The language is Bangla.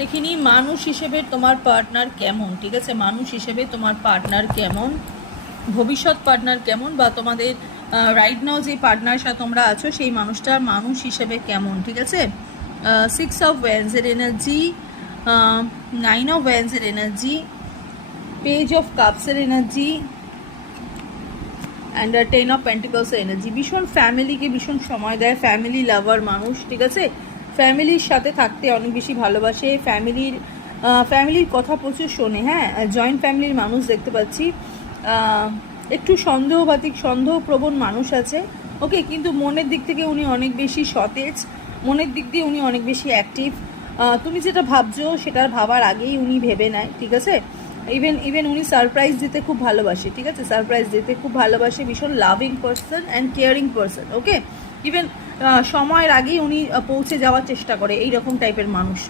দেখিনি মানুষ হিসেবে তোমার পার্টনার কেমন, ঠিক আছে? মানুষ হিসেবে তোমার পার্টনার কেমন, ভবিষ্যৎ পার্টনার কেমন, বা তোমাদের রাইট নাও যে পার্টনার সাথে তোমরা আছো সেই মানুষটার মানুষ হিসেবে কেমন, ঠিক আছে? 6 অফ ওয়ান্ডসের এনার্জি, 9 অফ ওয়ান্ডসের এনার্জি, পেজ অফ কাপসের এনার্জি অ্যান্ড 10 অফ পেন্টিকলসের এনার্জি। ভীষণ ফ্যামিলিকে ভীষণ সময় দেয়, ফ্যামিলি লাভার মানুষ, ঠিক আছে? ফ্যামিলির সাথে থাকতে অনেক বেশি ভালোবাসে, ফ্যামিলির কথা প্রচুর শোনে। হ্যাঁ, জয়েন্ট ফ্যামিলির মানুষ দেখতে পাচ্ছি। একটু সন্দেহপ্রবণ মানুষ আছে, ওকে, কিন্তু মনের দিক থেকে উনি অনেক বেশি সতেজ, মনের দিক দিয়ে উনি অনেক বেশি অ্যাক্টিভ। তুমি যেটা ভাবছো সেটার ভাবার আগেই উনি ভেবে নেয়, ঠিক আছে? ইভেন উনি সারপ্রাইজ দিতে খুব ভালোবাসে, ঠিক আছে? সারপ্রাইজ দিতে খুব ভালোবাসে, ভীষণ loving person and caring person, okay. Even সময়ের আগেই উনি পৌঁছে যাওয়ার চেষ্টা করে, এই রকম টাইপের মানুষ।